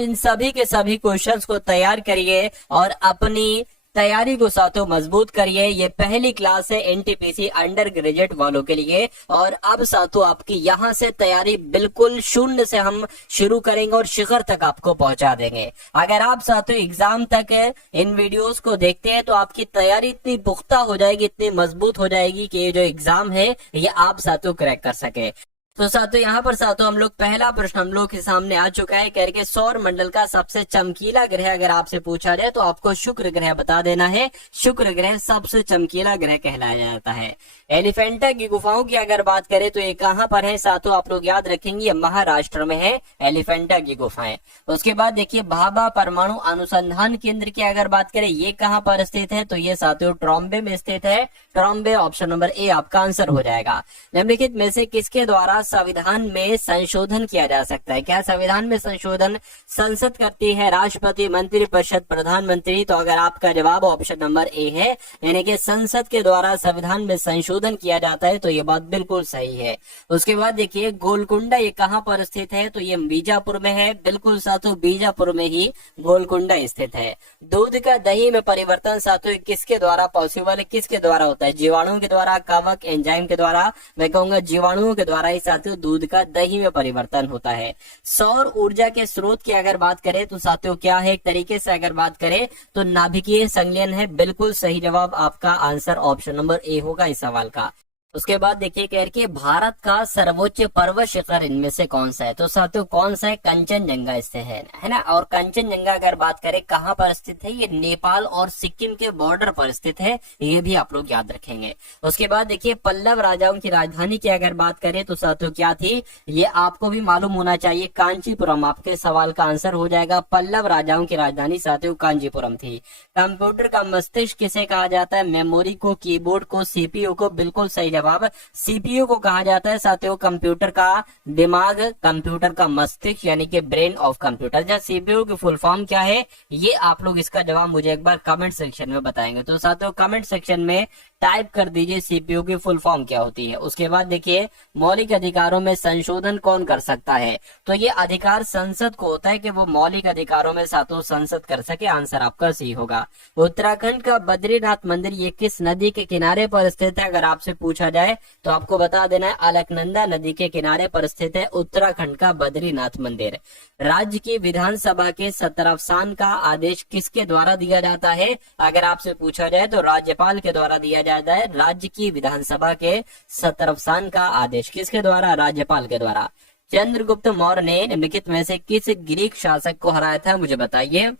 इन सभी के सभी क्वेश्चंस को तैयार करिए और अपनी तैयारी को साथों मजबूत करिए। ये पहली क्लास है एनटीपीसी अंडर ग्रेजुएट वालों के लिए। और अब साथों आपकी यहाँ से तैयारी बिल्कुल शून्य से हम शुरू करेंगे और शिखर तक आपको पहुंचा देंगे। अगर आप साथों एग्जाम तक इन वीडियोस को देखते हैं तो आपकी तैयारी इतनी पुख्ता हो जाएगी, इतनी मजबूत हो जाएगी कि ये जो एग्जाम है ये आप साथों क्रैक कर सके। तो साथियों यहाँ पर साथियों हम लोग पहला प्रश्न हम लोग के सामने आ चुका है। कह के सौर मंडल का सबसे चमकीला ग्रह अगर आपसे पूछा जाए तो आपको शुक्र ग्रह बता देना है। शुक्र ग्रह सबसे चमकीला ग्रह कहलाया जाता है। एलिफेंटा की गुफाओं की अगर बात करें तो ये कहाँ पर है साथियों, आप लोग याद रखेंगे ये महाराष्ट्र में है एलिफेंटा की गुफाएं। उसके बाद देखिए भाभा परमाणु अनुसंधान केंद्र की अगर बात करें ये कहाँ पर स्थित है, तो ये साथियों ट्रॉम्बे में स्थित है। ट्रॉम्बे ऑप्शन नंबर ए आपका आंसर हो जाएगा। निम्नलिखित में से किसके द्वारा संविधान में संशोधन किया जा सकता है? क्या संविधान में संशोधन संसद करती है, राष्ट्रपति, मंत्रिपरिषद, प्रधानमंत्री? तो अगर आपका जवाब ऑप्शन नंबर ए है, यानी कि संसद के द्वारा संविधान में संशोधन किया जाता है, तो ये बात बिल्कुल सही है। उसके बाद देखिए गोलकुंडा ये कहाँ पर स्थित है, तो ये बीजापुर में है। बिल्कुल साथियों बीजापुर में ही गोलकुंडा स्थित है। दूध का दही में परिवर्तन साथियों किसके द्वारा पॉसिबल है, किसके द्वारा होता है? जीवाणुओं के द्वारा, कवक, एंजाइम के द्वारा? मैं कहूंगा जीवाणुओं के द्वारा ही साथियों दूध का दही में परिवर्तन होता है। सौर ऊर्जा के स्रोत की अगर बात करें तो साथियों क्या है, एक तरीके से अगर बात करें तो नाभिकीय संलयन है। बिल्कुल सही जवाब आपका आंसर ऑप्शन नंबर ए होगा इस सवाल का। उसके बाद देखिए कह के भारत का सर्वोच्च पर्वत शिखर इनमें से कौन सा है, तो साथियों कौन सा है? कंचनजंगा स्थित है ना। और कंचनजंगा अगर बात करें कहाँ पर स्थित है, ये नेपाल और सिक्किम के बॉर्डर पर स्थित है, ये भी आप लोग याद रखेंगे। उसके बाद देखिए पल्लव राजाओं की राजधानी की अगर बात करें तो साथियों क्या थी, ये आपको भी मालूम होना चाहिए, कांचीपुरम। आपके सवाल का आंसर हो जाएगा पल्लव राजाओं की राजधानी साथियों कांचीपुरम थी। कंप्यूटर का मस्तिष्क किसे कहा जाता है? मेमोरी को, कीबोर्ड को, सीपीयू को? बिल्कुल सही जवाब सीपीयू को कहा जाता है साथियों कंप्यूटर का दिमाग, कंप्यूटर का मस्तिष्क यानी कि ब्रेन ऑफ कंप्यूटर। जहाँ सीपीयू की फुल फॉर्म क्या है ये आप लोग इसका जवाब मुझे एक बार कमेंट सेक्शन में बताएंगे। तो साथियों कमेंट सेक्शन में टाइप कर दीजिए सीपीयू की फुल फॉर्म क्या होती है। उसके बाद देखिए मौलिक अधिकारों में संशोधन कौन कर सकता है, तो ये अधिकार संसद को होता है कि वो मौलिक अधिकारों में साथियों संसद कर सके। आंसर आपका सी होगा। उत्तराखंड का बद्रीनाथ मंदिर ये किस नदी के किनारे पर स्थित है, अगर आपसे पूछा जाए तो आपको बता देना है अलकनंदा नदी के किनारे पर स्थित है उत्तराखंड का बद्रीनाथ मंदिर। राज्य की विधानसभा के सतरफसान का आदेश किसके द्वारा दिया जाता है, अगर आपसे पूछा जाए तो राज्यपाल के द्वारा दिया जाता है। राज्य की विधानसभा के सतरफसान का आदेश किसके द्वारा? राज्यपाल के द्वारा। चंद्रगुप्त मौर्य ने निम्नलिखित में से किस ग्रीक शासक को हराया था, मुझे बताइए।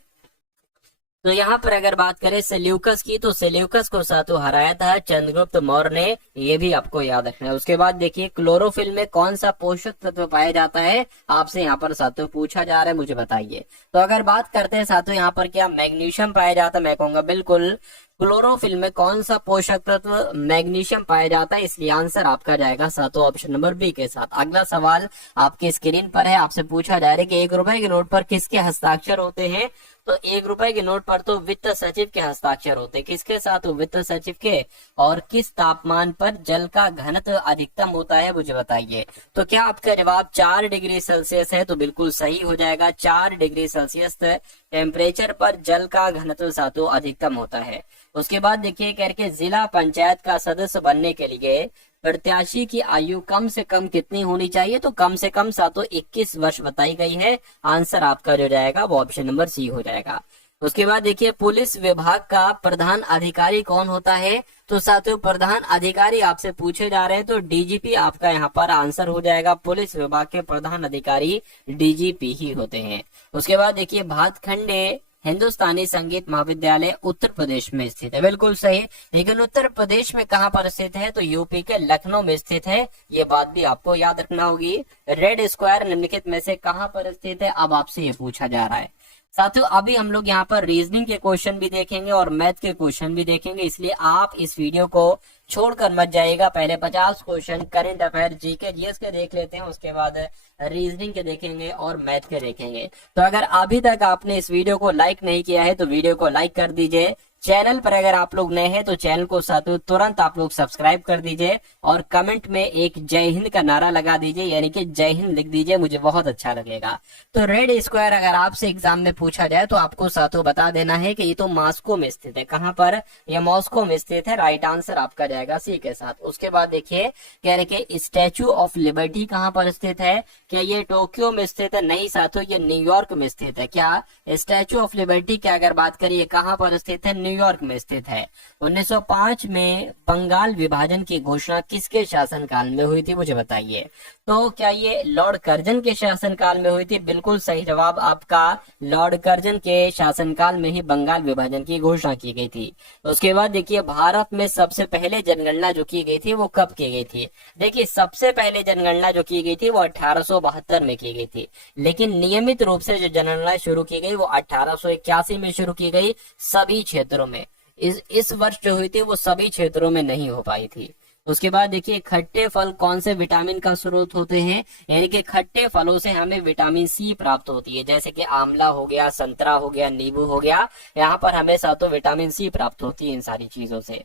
तो यहाँ पर अगर बात करें सेल्यूकस की, तो सेल्यूकस को साथियों हराया था चंद्रगुप्त मौर्य ने, ये भी आपको याद रखना है। उसके बाद देखिए क्लोरोफिल में कौन सा पोषक तत्व पाया जाता है, आपसे यहाँ पर साथियों पूछा जा रहा है, मुझे बताइए। तो अगर बात करते हैं साथियों यहाँ पर क्या मैग्नीशियम पाया जाता है, मैं कहूंगा बिल्कुल क्लोरोफिल में कौन सा पोषक तत्व मैग्नीशियम पाया जाता है, इसलिए आंसर आपका जाएगा सातों ऑप्शन नंबर बी के साथ। अगला सवाल आपके स्क्रीन पर है, आपसे पूछा जा रहा है कि 1 रुपए के नोट पर किसके हस्ताक्षर होते हैं, तो 1 रुपए के नोट पर तो वित्त सचिव के हस्ताक्षर होते हैं। किसके साथ? वित्त सचिव के। और किस तापमान पर जल का घनत्व अधिकतम होता है, मुझे बताइए। तो क्या आपका जवाब 4 डिग्री सेल्सियस है, तो बिल्कुल सही हो जाएगा। 4 डिग्री सेल्सियस टेम्परेचर पर जल का घनत्व साथियों अधिकतम होता है। उसके बाद देखिए करके जिला पंचायत का सदस्य बनने के लिए प्रत्याशी की आयु कम से कम कितनी होनी चाहिए, तो कम से कम साथियों 21 वर्ष बताई गई है। आंसर आपका जो जाएगा वो ऑप्शन नंबर सी हो जाएगा। उसके बाद देखिए पुलिस विभाग का प्रधान अधिकारी कौन होता है, तो साथियों प्रधान अधिकारी आपसे पूछे जा रहे हैं तो डीजीपी आपका यहाँ पर आंसर हो जाएगा। पुलिस विभाग के प्रधान अधिकारी डीजीपी ही होते हैं। उसके बाद देखिए भातखंडे हिंदुस्तानी संगीत महाविद्यालय उत्तर प्रदेश में स्थित है, बिल्कुल सही। लेकिन उत्तर प्रदेश में कहाँ पर स्थित है, तो यूपी के लखनऊ में स्थित है, ये बात भी आपको याद रखना होगी। रेड स्क्वायर निम्नलिखित में से कहाँ पर स्थित है, अब आपसे ये पूछा जा रहा है। साथियों अभी हम लोग यहाँ पर रीजनिंग के क्वेश्चन भी देखेंगे और मैथ के क्वेश्चन भी देखेंगे, इसलिए आप इस वीडियो को छोड़कर मत जाइएगा। पहले 50 question current affair, GK, GS के देख लेते हैं, उसके बाद रीजनिंग के देखेंगे और मैथ के देखेंगे। तो अगर अभी तक आपने इस वीडियो को लाइक नहीं किया है तो वीडियो को लाइक कर दीजिए, चैनल पर अगर आप लोग नए हैं तो चैनल को साथियों तुरंत आप लोग सब्सक्राइब कर दीजिए और कमेंट में एक जय हिंद का नारा लगा दीजिए, यानी कि जय हिंद लिख दीजिए, मुझे बहुत अच्छा लगेगा। तो रेड स्क्वायर अगर आपसे एग्जाम में पूछा जाए तो आपको साथियों बता देना है कि ये तो मॉस्को में स्थित है। कहां पर? ये मॉस्को में स्थित है। राइट आंसर आपका जाएगा सी के साथ। उसके बाद देखिए कह रहे कि स्टैचू ऑफ लिबर्टी कहां पर स्थित है? क्या ये टोक्यो में स्थित है? नहीं साथियों, ये न्यूयॉर्क में स्थित है। क्या स्टैचू ऑफ लिबर्टी की अगर बात करिए कहां पर स्थित है? न्यूयॉर्क में स्थित है। 1905 में बंगाल विभाजन की घोषणा किसके शासनकाल में हुई थी, मुझे बताइए। तो क्या ये लॉर्ड कर्जन के शासनकाल में हुई थी? बिल्कुल सही जवाब आपका, लॉर्ड कर्जन के शासनकाल में ही बंगाल विभाजन की घोषणा की गई थी। उसके बाद देखिए भारत में सबसे पहले जनगणना जो की गई थी वो कब की गई थी? देखिए सबसे पहले जनगणना जो की गई थी वो 1872 में की गई थी, लेकिन नियमित रूप से जो जनगणना शुरू की गई वो 1881 में शुरू की गई, सभी क्षेत्रों में। इस वर्ष जो हुई थी वो सभी क्षेत्रों में नहीं हो पाई थी। उसके बाद देखिए खट्टे फल कौन से विटामिन का स्रोत होते हैं? यानी कि खट्टे फलों से हमें विटामिन सी प्राप्त होती है, जैसे कि आंवला हो गया, संतरा हो गया, नींबू हो गया, यहाँ पर हमें सातों विटामिन सी प्राप्त होती है इन सारी चीजों से।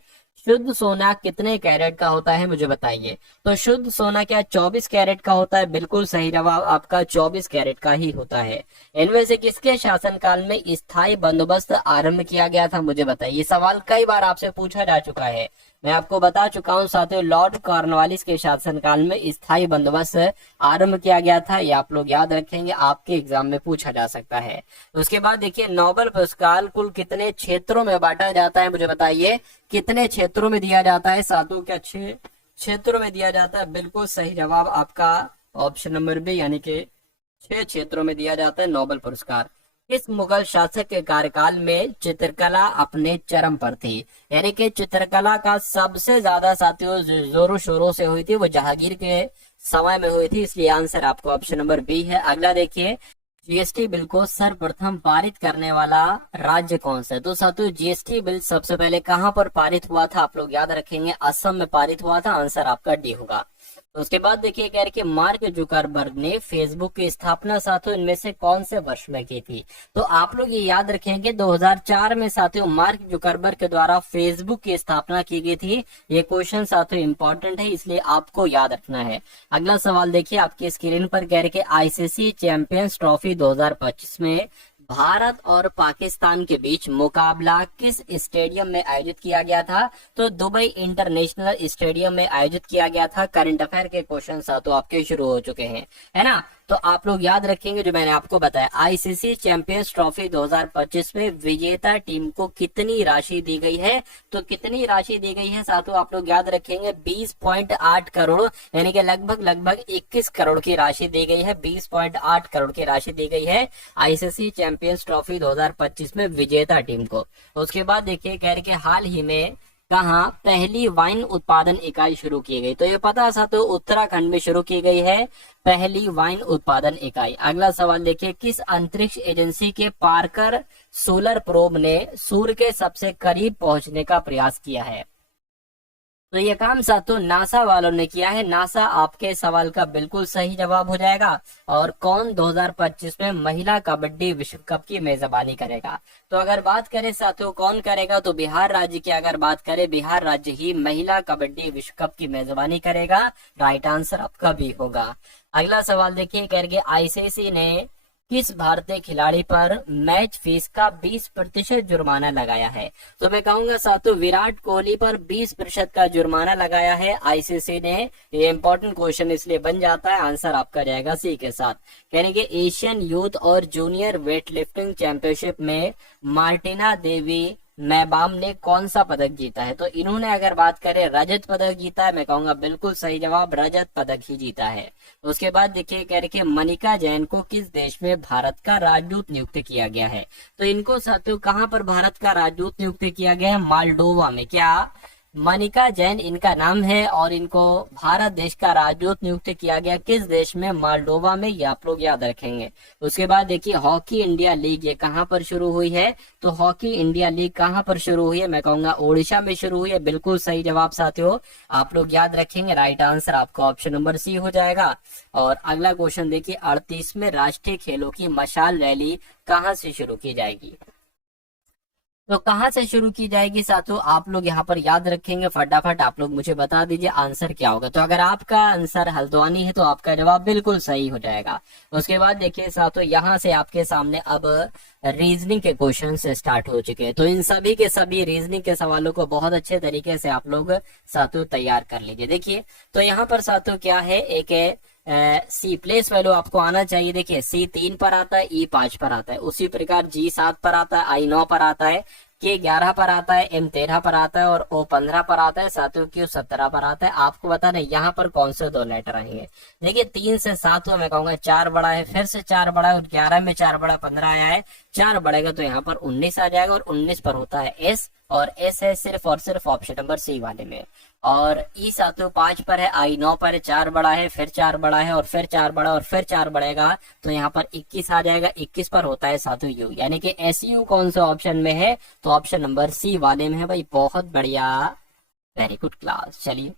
शुद्ध सोना कितने कैरेट का होता है, मुझे बताइए। तो शुद्ध सोना क्या 24 कैरेट का होता है? बिल्कुल सही जवाब आपका 24 कैरेट का ही होता है। इनमें से किसके शासनकाल में स्थायी बंदोबस्त आरंभ किया गया था, मुझे बताइए। सवाल कई बार आपसे पूछा जा चुका है, मैं आपको बता चुका हूं साथियों, लॉर्ड कॉर्नवालिस के शासनकाल में स्थायी बंदोबस्त आरंभ किया गया था। ये आप लोग याद रखेंगे, आपके एग्जाम में पूछा जा सकता है। उसके बाद देखिए नोबेल पुरस्कार कुल कितने क्षेत्रों में बांटा जाता है, मुझे बताइए। कितने क्षेत्रों में दिया जाता है साथियों? क्या 6 क्षेत्रों में दिया जाता है? बिल्कुल सही जवाब आपका ऑप्शन नंबर बी, यानी कि 6 क्षेत्रों में दिया जाता है नोबेल पुरस्कार। किस मुगल शासक के कार्यकाल में चित्रकला अपने चरम पर थी? यानी कि चित्रकला का सबसे ज्यादा साथियों जोरों शोरों से हुई थी वो जहांगीर के समय में हुई थी, इसलिए आंसर आपको ऑप्शन नंबर बी है। अगला देखिए जीएसटी बिल को सर्वप्रथम पारित करने वाला राज्य कौन सा है? तो साथियों जीएसटी बिल सबसे पहले कहां पर पारित हुआ था, आप लोग याद रखेंगे, असम में पारित हुआ था। आंसर आपका डी होगा। तो उसके बाद देखिए कह रहे कि मार्क जुकरबर्ग ने फेसबुक की स्थापना साथियों इनमें से कौन से वर्ष में की थी? तो आप लोग ये याद रखेंगे 2004 में साथियों मार्क जुकरबर्ग के द्वारा फेसबुक की स्थापना की गई थी। ये क्वेश्चन साथियों इंपॉर्टेंट है, इसलिए आपको याद रखना है। अगला सवाल देखिए आपकी स्क्रीन पर कह रहे कि आईसीसी चैंपियंस ट्रॉफी 2025 में भारत और पाकिस्तान के बीच मुकाबला किस स्टेडियम में आयोजित किया गया था? तो दुबई इंटरनेशनल स्टेडियम में आयोजित किया गया था। करंट अफेयर के क्वेश्चन तो आपके शुरू हो चुके हैं, है ना। तो आप लोग याद रखेंगे जो मैंने आपको बताया, आईसीसी चैंपियंस ट्रॉफी 2025 में विजेता टीम को कितनी राशि दी गई है? तो कितनी राशि दी गई है साथियों आप लोग याद रखेंगे 20.8 करोड़, यानी कि लगभग 21 करोड़ की राशि दी गई है। 20.8 करोड़ की राशि दी गई है आईसीसी चैंपियंस ट्रॉफी 2025 में विजेता टीम को। उसके बाद देखिए कह रहे कि हाल ही में कहाँ पहली वाइन उत्पादन इकाई शुरू की गई? तो ये पता सा तो उत्तराखंड में शुरू की गई है पहली वाइन उत्पादन इकाई। अगला सवाल देखिए किस अंतरिक्ष एजेंसी के पार्कर सोलर प्रोब ने सूर्य के सबसे करीब पहुंचने का प्रयास किया है? तो ये काम साथियों नासा वालों ने किया है। नासा आपके सवाल का बिल्कुल सही जवाब हो जाएगा। और कौन 2025 में महिला कबड्डी विश्व कप की मेजबानी करेगा? तो अगर बात करें साथियों कौन करेगा, तो बिहार राज्य की अगर बात करें, बिहार राज्य ही महिला कबड्डी विश्व कप की मेजबानी करेगा। राइट आंसर आपका भी होगा। अगला सवाल देखिए कह रहे आईसीसी ने किस भारतीय खिलाड़ी पर मैच फीस का 20% जुर्माना लगाया है? तो मैं कहूंगा साथियों विराट कोहली पर 20% का जुर्माना लगाया है आईसीसी ने। ये इंपॉर्टेंट क्वेश्चन इसलिए बन जाता है, आंसर आपका रहेगा सी के साथ। यानी कि एशियन यूथ और जूनियर वेट लिफ्टिंग चैंपियनशिप में मार्टिना देवी मैबाम ने कौन सा पदक जीता है? तो इन्होंने अगर बात करें रजत पदक जीता है। मैं कहूंगा बिल्कुल सही जवाब रजत पदक ही जीता है। उसके बाद देखिए कह रहे कि मनिका जैन को किस देश में भारत का राजदूत नियुक्त किया गया है? तो इनको साथियों कहां पर भारत का राजदूत नियुक्त किया गया है? मालडोवा में। क्या मनिका जैन इनका नाम है और इनको भारत देश का राजदूत नियुक्त किया गया किस देश में? मालडोवा में। ये आप लोग याद रखेंगे। उसके बाद देखिए हॉकी इंडिया लीग ये कहां पर शुरू हुई है? तो हॉकी इंडिया लीग कहां पर शुरू हुई है? मैं कहूंगा ओडिशा में शुरू हुई है। बिल्कुल सही जवाब साथियों आप लोग याद रखेंगे। राइट आंसर आपका ऑप्शन नंबर सी हो जाएगा। और अगला क्वेश्चन देखिए 38वें राष्ट्रीय खेलों की मशाल रैली कहां से शुरू की जाएगी? तो कहाँ से शुरू की जाएगी साथियों, आप लोग यहाँ पर याद रखेंगे, फटाफट आप लोग मुझे बता दीजिए आंसर क्या होगा। तो अगर आपका आंसर हल्द्वानी है तो आपका जवाब बिल्कुल सही हो जाएगा। उसके बाद देखिए साथियों, यहाँ से आपके सामने अब रीजनिंग के क्वेश्चन स्टार्ट हो चुके हैं। तो इन सभी के सभी रीजनिंग के सवालों को बहुत अच्छे तरीके से आप लोग साथियों तैयार कर लीजिए। देखिए तो यहाँ पर साथियों क्या है, एक सी प्लेस वैल्यू आपको आना चाहिए। देखिए सी 3 पर आता है, ई 5 पर आता है, उसी प्रकार जी 7 पर आता है, आई 9 पर आता है, के 11 पर आता है, एम 13 पर आता है और ओ 15 पर आता है, साथियों क्यू 17 पर आता है। आपको बताना यहाँ पर कौन से दो लेटर आएंगे। देखिए 3 से 7 में कहूंगा 4 बड़ा है, फिर से 4 बड़ा है, और 11 में 4 बड़ा 15 आया है, 4 बढ़ेगा तो यहाँ पर 19 आ जाएगा, और 19 पर होता है एस, और एस है सिर्फ और सिर्फ ऑप्शन नंबर सी वाले में। और ई साथियों 5 पर है, आई 9 पर है, 4 बड़ा है, फिर 4 बड़ा है, और फिर 4 बड़ा, और फिर 4 बढ़ेगा तो यहाँ पर 21 आ जाएगा, 21 पर होता है साथियों यू, यानी कि एस यू कौन सा ऑप्शन में है, तो ऑप्शन नंबर सी वाले में है भाई। बहुत बढ़िया, वेरी गुड क्लास। चलिए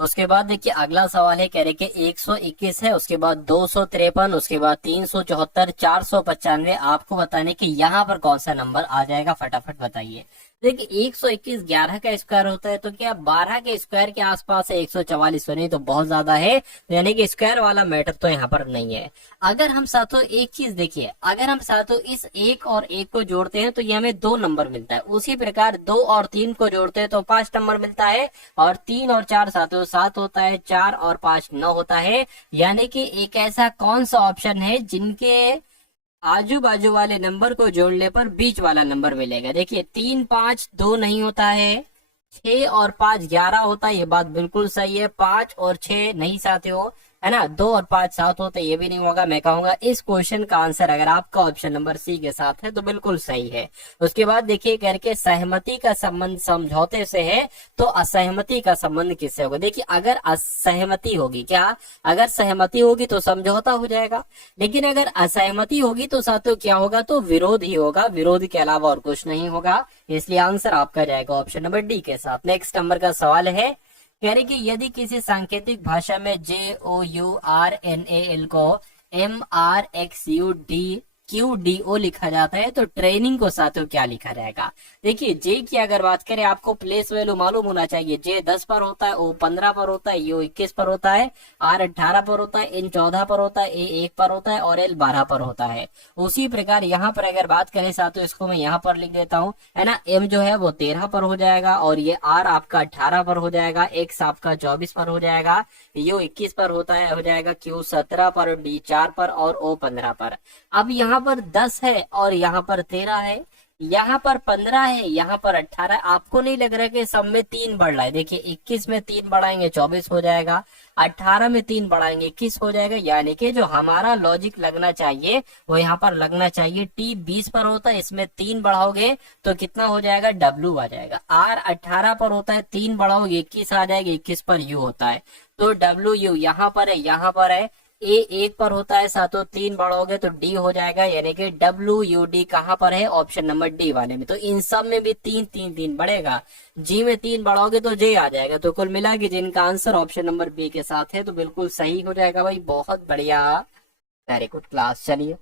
उसके बाद देखिए अगला सवाल है, कह रहे कि 121 है, उसके बाद 253, उसके बाद 374, 495, आपको बताने कि यहाँ पर कौन सा नंबर आ जाएगा, फटाफट बताइए। देखिए 121 11 का स्क्वायर होता है, तो क्या 12 के स्क्वायर के आसपास है, 144 तो नहीं, तो बहुत ज्यादा है, तो यानी कि स्क्वायर वाला मैटर तो यहाँ पर नहीं है। अगर हम साथों एक चीज देखिए, अगर हम साथों इस एक और एक को जोड़ते हैं तो ये हमें 2 नंबर मिलता है, उसी प्रकार 2 और 3 को जोड़ते हैं तो 5 नंबर मिलता है, और 3 और 4 साथियों 7 होता है, 4 और 5 9 होता है। यानी कि एक ऐसा कौन सा ऑप्शन है जिनके आजू बाजू वाले नंबर को जोड़ने पर बीच वाला नंबर मिलेगा। देखिए 3 5 2 नहीं होता है, 6 और 5 11 होता है, ये बात बिल्कुल सही है। 5 और 6 नहीं साथियों, है ना, 2 और 5 7 होते, ये भी नहीं होगा। मैं कहूंगा इस क्वेश्चन का आंसर अगर आपका ऑप्शन नंबर सी के साथ है तो बिल्कुल सही है। उसके बाद देखिए करके सहमति का संबंध समझौते से है, तो असहमति का संबंध किससे होगा। देखिए अगर असहमति होगी, क्या अगर सहमति होगी तो समझौता हो जाएगा, लेकिन अगर असहमति होगी तो साथियों क्या होगा, तो विरोध ही होगा, विरोध के अलावा और कुछ नहीं होगा। इसलिए आंसर आपका जाएगा ऑप्शन नंबर डी के साथ। नेक्स्ट नंबर का सवाल है, कह रहे कि यदि किसी सांकेतिक भाषा में JOURNAL को MRXUDQDO लिखा जाता है तो ट्रेनिंग को साथियों क्या लिखा जाएगा। देखिए जे की अगर बात करें, आपको प्लेस वैल्यू मालूम होना चाहिए। जे 10 पर होता है, O 15 पर होता है, U 21 पर होता है, R 18 पर होता है, N 14 पर होता है, A 1 पर होता है और L 12 पर होता है। उसी प्रकार यहाँ पर अगर बात करें साथियों, इसको मैं यहाँ पर लिख देता हूँ, है ना। M जो है वो 13 पर हो जाएगा, और ये R आपका 18 पर हो जाएगा, X आपका 24 पर हो जाएगा, U 21 पर होता है हो जाएगा, Q 17 पर, D 4 पर और O 15 पर। अब यहाँ पर 10 है और यहाँ पर 13 है, यहाँ पर 15 है, यहाँ पर 18 है। आपको नहीं लग रहा है कि सब में 3 बढ़ रहा है। देखिए 21 में 3 बढ़ाएंगे 24 हो जाएगा, 18 में 3 बढ़ाएंगे 21 हो जाएगा। यानी कि जो हमारा लॉजिक लगना चाहिए वो यहाँ पर लगना चाहिए। T 20 पर होता है, इसमें 3 बढ़ाओगे तो कितना हो जाएगा, W आ जाएगा। R 18 पर होता है, 3 बढ़ाओगे 21 आ जाएगा, 21 पर U होता है, तो WU यहाँ पर है, यहाँ पर है। A 1 पर होता है साथियों, 3 बढ़ाओगे तो D हो जाएगा, यानी कि WUD कहाँ पर है, ऑप्शन नंबर डी वाले में। तो इन सब में भी 3 3 3 बढ़ेगा, G में 3 बढ़ाओगे तो J आ जाएगा। तो कुल मिला के जिनका आंसर ऑप्शन नंबर बी के साथ है तो बिल्कुल सही हो जाएगा भाई। बहुत बढ़िया, वेरी गुड क्लास। चलिए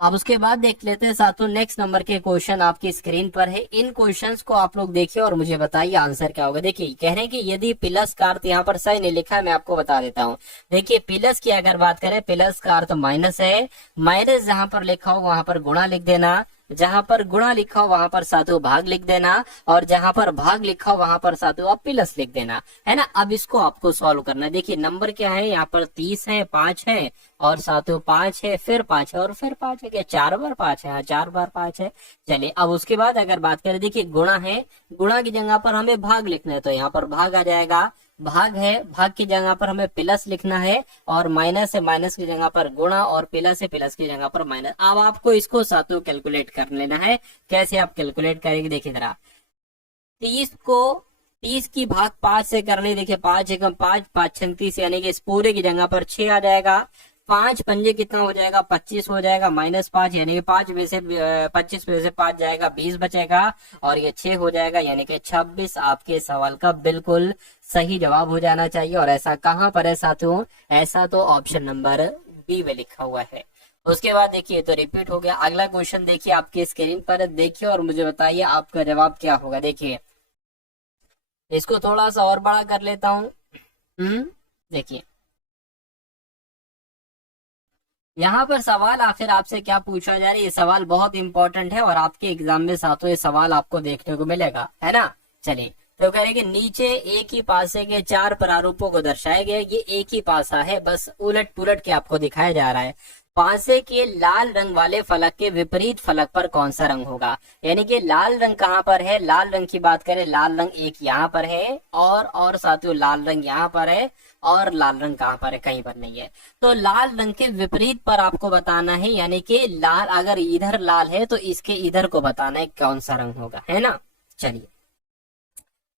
अब उसके बाद देख लेते हैं साथियों, नेक्स्ट नंबर के क्वेश्चन आपकी स्क्रीन पर है। इन क्वेश्चंस को आप लोग देखिए और मुझे बताइए आंसर क्या होगा। देखिए कह रहे हैं कि यदि प्लस का अर्थ, यहाँ पर सही नहीं लिखा है, मैं आपको बता देता हूँ। देखिए प्लस की अगर बात करें, प्लस का अर्थ माइनस है, माइनस जहां पर लिखा हो वहां पर गुणा लिख देना, जहां पर गुणा लिखा हो वहां पर साथियों भाग लिख देना, और जहां पर भाग लिखा हो वहां पर साथियों आप प्लस लिख देना, है ना। अब इसको आपको सॉल्व करना है। देखिए नंबर क्या है, यहाँ पर 30 है, 5 है और साथियों 5 है, फिर 5 है और फिर 5 है। क्या 4 बार 5 है, हाँ 4 बार 5 है। चलिए अब उसके बाद अगर बात करें, देखिए गुणा है, गुणा की जगह पर हमें भाग लिखना है तो यहाँ पर भाग आ जाएगा। भाग है, भाग की जगह पर हमें प्लस लिखना है, और माइनस है, माइनस की जगह पर गुणा, और प्लस है, प्लस की जगह पर माइनस। अब आपको इसको साथियों कैलकुलेट कर लेना है। कैसे आप कैलकुलेट करेंगे, देखिए जरा 30 की भाग 5 से करनी। देखिए 5 एकम 5, 5 36, यानी कि इस पूरे की जगह पर 6 आ जाएगा। 5 पंजे कितना हो जाएगा, 25 हो जाएगा, -5 यानी कि 5 में से 25 में से 5 जाएगा, 20 बचेगा, और ये 6 हो जाएगा, यानी कि 26 आपके सवाल का बिल्कुल सही जवाब हो जाना चाहिए। और ऐसा कहाँ पर है साथियों, ऐसा तो ऑप्शन नंबर बी में लिखा हुआ है। उसके बाद देखिए तो रिपीट हो गया। अगला क्वेश्चन देखिए आपकी स्क्रीन पर, देखिए और मुझे बताइए आपका जवाब क्या होगा। देखिए इसको थोड़ा सा और बड़ा कर लेता हूँ। देखिए यहाँ पर सवाल आखिर आपसे क्या पूछा जा रहा है, ये सवाल बहुत इंपॉर्टेंट है और आपके एग्जाम में साथों ये सवाल आपको देखने को मिलेगा, है ना। चलिए तो कह रहे कि नीचे एक ही पासे के चार प्रारूपों को दर्शाया गया। ये एक ही पासा है, बस उलट पुलट के आपको दिखाया जा रहा है। पासे के लाल रंग वाले फलक के विपरीत फलक पर कौन सा रंग होगा। यानी कि लाल रंग कहाँ पर है, लाल रंग की बात करें, लाल रंग एक यहाँ पर है और साथियों लाल रंग यहाँ पर है, और लाल रंग कहाँ पर है, कहीं पर नहीं है। तो लाल रंग के विपरीत पर आपको बताना है, यानी कि लाल अगर इधर लाल है तो इसके इधर को बताना है कौन सा रंग होगा, है ना। चलिए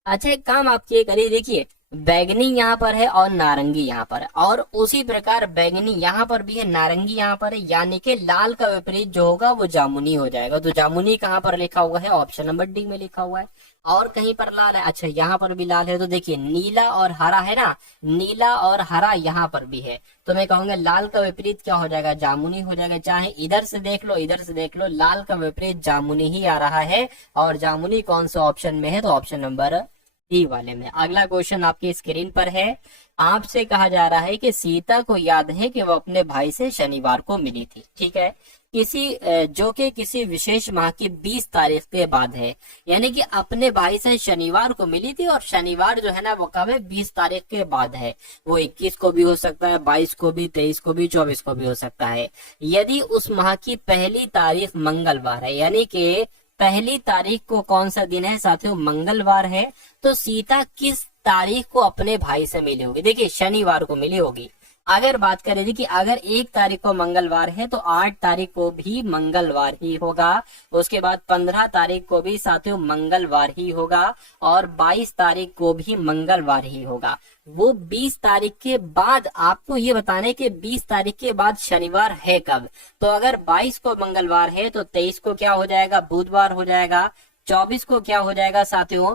अच्छा एक काम आप ये करिए, देखिए बैगनी यहाँ पर है और नारंगी यहाँ पर है, और उसी प्रकार बैगनी यहाँ पर भी है, नारंगी यहाँ पर है, यानी कि लाल का विपरीत जो होगा वो जामुनी हो जाएगा। तो जामुनी कहाँ पर लिखा हुआ है, ऑप्शन नंबर डी में लिखा हुआ है। और कहीं पर लाल है, अच्छा यहाँ पर भी लाल है, तो देखिए नीला और हरा है ना, नीला और हरा यहाँ पर भी है। तो मैं कहूंगा लाल का विपरीत क्या हो जाएगा, जामुनी हो जाएगा। चाहे इधर से देख लो इधर से देख लो, लाल का विपरीत जामुनी ही आ रहा है। और जामुनी कौन सा ऑप्शन में है, तो ऑप्शन नंबर डी वाले में। अगला क्वेश्चन आपकी स्क्रीन पर है। आपसे कहा जा रहा है कि सीता को याद है कि वो अपने भाई से शनिवार को मिली थी, ठीक है, जो कि किसी विशेष माह की 20 तारीख के बाद है। यानी कि अपने भाई से शनिवार को मिली थी, और शनिवार जो है ना वो कब है, 20 तारीख के बाद है। वो 21 को भी हो सकता है, 22 को भी, 23 को भी, 24 को भी हो सकता है। यदि उस माह की पहली तारीख मंगलवार है, यानी कि पहली तारीख को कौन सा दिन है साथियों, मंगलवार है, तो सीता किस तारीख को अपने भाई से मिली होगी। देखिए शनिवार को मिली होगी। अगर बात करें देखिए अगर 1 तारीख को मंगलवार है तो 8 तारीख को भी मंगलवार ही होगा। उसके बाद 15 तारीख को भी साथियों मंगलवार ही होगा, और 22 तारीख को भी मंगलवार ही होगा। वो 20 तारीख के बाद आपको ये बताना है कि 20 तारीख के बाद शनिवार है कब। तो अगर 22 को मंगलवार है तो 23 को क्या हो जाएगा, बुधवार हो जाएगा। 24 को क्या हो जाएगा साथियों,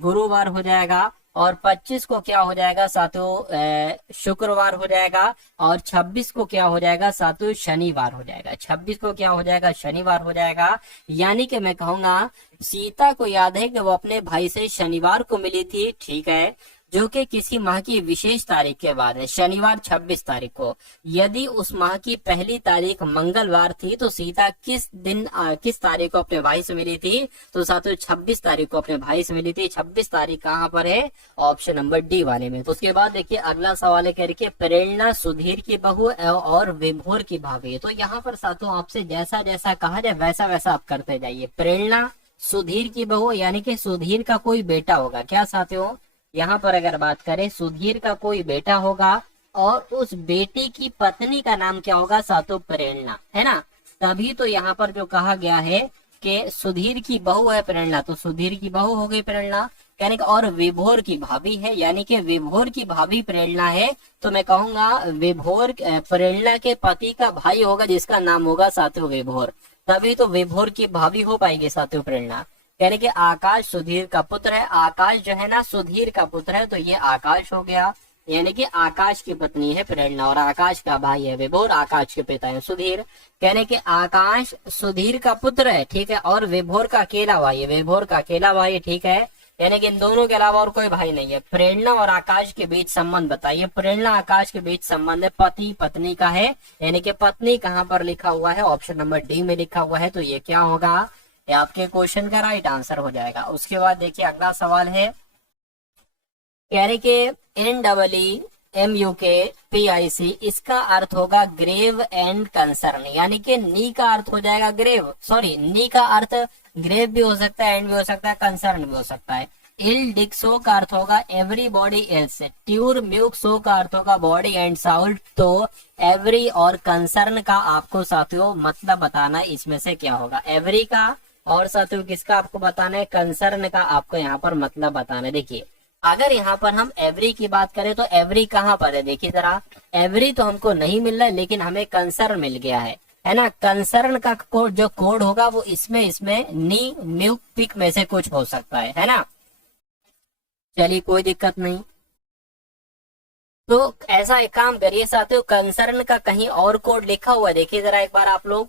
गुरुवार हो जाएगा। और 25 को क्या हो जाएगा साथियों, शुक्रवार हो जाएगा। और 26 को क्या हो जाएगा साथियों, शनिवार हो जाएगा। 26 को क्या हो जाएगा, शनिवार हो जाएगा। यानी कि मैं कहूंगा सीता को याद है कि वो अपने भाई से शनिवार को मिली थी, ठीक है, जो कि किसी माह की विशेष तारीख के बाद है, शनिवार 26 तारीख को। यदि उस माह की पहली तारीख मंगलवार थी तो सीता किस तारीख को अपने भाई से मिली थी, तो साथियों 26 तारीख को अपने भाई से मिली थी। 26 तारीख कहाँ पर है, ऑप्शन नंबर डी वाले में। तो उसके बाद देखिए अगला सवाल है, कह प्रेरणा सुधीर की बहू और विभोर की भाभी। तो यहाँ पर साथियों आपसे जैसा जैसा कहा जाए वैसा वैसा आप करते जाइए। प्रेरणा सुधीर की बहू, यानी कि सुधीर का कोई बेटा होगा क्या साथियों। यहाँ पर अगर बात करें सुधीर का कोई बेटा होगा, और उस बेटी की पत्नी का नाम क्या होगा साथियों, प्रेरणा, है ना। तभी तो यहाँ पर जो कहा गया है कि सुधीर की बहू है प्रेरणा, तो सुधीर की बहू हो गई प्रेरणा, कहने का। और विभोर की भाभी है, यानी कि विभोर की भाभी प्रेरणा है, तो मैं कहूंगा विभोर प्रेरणा के पति का भाई होगा जिसका नाम होगा साथियों विभोर। तभी तो विभोर की भाभी हो पाएगी साथियों प्रेरणा। यानी कि आकाश सुधीर का पुत्र है, आकाश जो है ना सुधीर का पुत्र है, तो ये आकाश हो गया। यानी कि आकाश की पत्नी है प्रेरणा, और आकाश का भाई है विभोर, आकाश के पिता है सुधीर। कहने के आकाश सुधीर का पुत्र है, ठीक है, और विभोर का अकेला भाई है, विभोर का अकेला भाई है, ठीक है। यानी कि इन दोनों के अलावा और कोई भाई नहीं है। प्रेरणा और आकाश के बीच संबंध बताइए। प्रेरणा आकाश के बीच संबंध है, पति पत्नी का है, यानी कि पत्नी कहाँ पर लिखा हुआ है, ऑप्शन नंबर डी में लिखा हुआ है। तो ये क्या होगा, ये आपके क्वेश्चन का राइट आंसर हो जाएगा। उसके बाद देखिए अगला सवाल है, कह रहे कि NEEMUKPIC इसका अर्थ होगा ग्रेव एंड कंसर्न, यानी कि नी का अर्थ हो जाएगा ग्रेव, सॉरी नी का अर्थ ग्रेव भी हो सकता है, एंड भी हो सकता है, कंसर्न भी हो सकता है। इल डिक सो का अर्थ होगा एवरीबॉडी एल्स, ट्यूर म्यूक सो का अर्थ होगा बॉडी एंड साउल। तो एवरी और कंसर्न का आपको साथियों मतलब बताना है, इसमें से क्या होगा, एवरी का और साथियों किसका आपको बताना है, कंसर्न का आपको यहाँ पर मतलब बताना है। देखिए अगर यहाँ पर हम एवरी की बात करें तो एवरी कहाँ पर है, देखिए जरा, एवरी तो हमको नहीं मिल रहा है, लेकिन हमें कंसर्न मिल गया है ना। कंसर्न का जो कोड होगा वो इसमें नी म्यूक पिक में से कुछ हो सकता है ना। चलिए कोई दिक्कत नहीं। तो ऐसा एक काम करिए साथियों, कंसर्न का कहीं और कोड लिखा हुआ है, देखिए जरा एक बार आप लोग।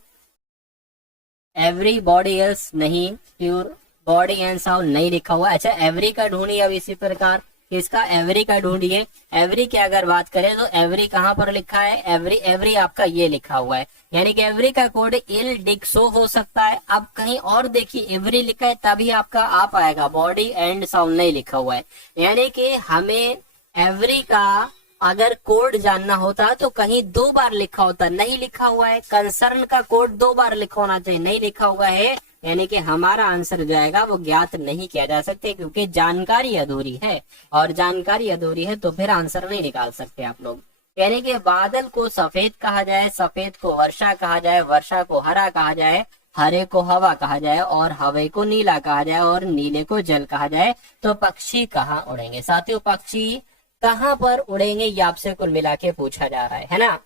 एवरी बॉडी एल्स नहीं, प्योर बॉडी एंड साउंड नहीं लिखा हुआ। अच्छा, एवरी का ढूंढिए अब इसी प्रकार, इसका एवरी का ढूंढिए। एवरी की अगर बात करें तो एवरी कहाँ पर लिखा है, एवरी एवरी आपका ये लिखा हुआ है, यानी कि एवरी का कोड इल डिक्सो हो सकता है। अब कहीं और देखिए एवरी लिखा है तभी आपका आ पाएगा, बॉडी एंड साउंड नहीं लिखा हुआ है। यानी कि हमें एवरी का अगर कोड जानना होता तो कहीं 2 बार लिखा होता, नहीं लिखा हुआ है। कंसर्न का कोड 2 बार लिखा होना चाहिए, नहीं लिखा हुआ है, यानी कि हमारा आंसर जो आएगा वो ज्ञात नहीं किया जा सकते, क्योंकि जानकारी अधूरी है, और जानकारी अधूरी है तो फिर आंसर नहीं निकाल सकते आप लोग। यानी कि बादल को सफेद कहा जाए, सफेद को वर्षा कहा जाए, वर्षा को हरा कहा जाए, हरे को हवा कहा जाए, और हवे को नीला कहा जाए, और नीले को जल कहा जाए, तो पक्षी कहाँ उड़ेंगे। साथियों, पक्षी कहाँ पर उड़ेंगे ये आपसे कुल मिला के पूछा जा रहा है ना।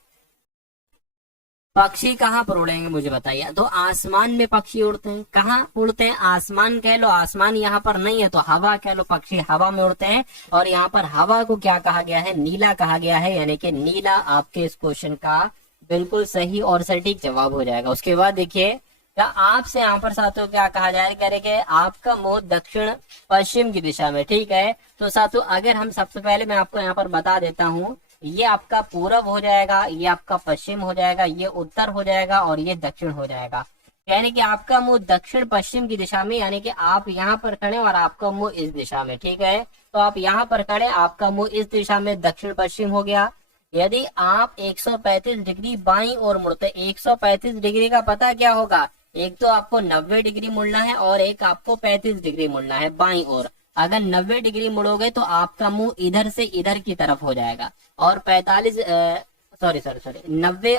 पक्षी कहाँ पर उड़ेंगे मुझे बताइए। तो आसमान में पक्षी उड़ते हैं, कहाँ उड़ते हैं, आसमान कह लो, आसमान यहाँ पर नहीं है तो हवा कह लो, पक्षी हवा में उड़ते हैं। और यहाँ पर हवा को क्या कहा गया है, नीला कहा गया है, यानी कि नीला आपके इस क्वेश्चन का बिल्कुल सही और सटीक जवाब हो जाएगा। उसके बाद देखिए, क्या आपसे यहाँ पर साथियों क्या कहा जाए, कह रहे कि आपका मुंह दक्षिण पश्चिम की दिशा में, ठीक है। तो साथियों अगर हम सबसे पहले मैं आपको यहाँ पर बता देता हूँ, ये आपका पूरब हो जाएगा, ये आपका पश्चिम हो जाएगा, ये उत्तर हो जाएगा, और ये दक्षिण हो जाएगा। यानी कि आपका मुंह दक्षिण पश्चिम की दिशा में, यानी कि आप यहाँ पर खड़े और आपका मुंह इस दिशा में, ठीक है। तो आप यहाँ पर खड़े, आपका मुंह इस दिशा में, दक्षिण पश्चिम हो गया। यदि आप 135 डिग्री बाईं ओर मुड़ते, 135 डिग्री का पता क्या होगा, एक तो आपको 90 डिग्री मुड़ना है और एक आपको 35 डिग्री मुड़ना है बाईं ओर। अगर 90 डिग्री मुड़ोगे तो आपका मुंह इधर से इधर की तरफ हो जाएगा, और 90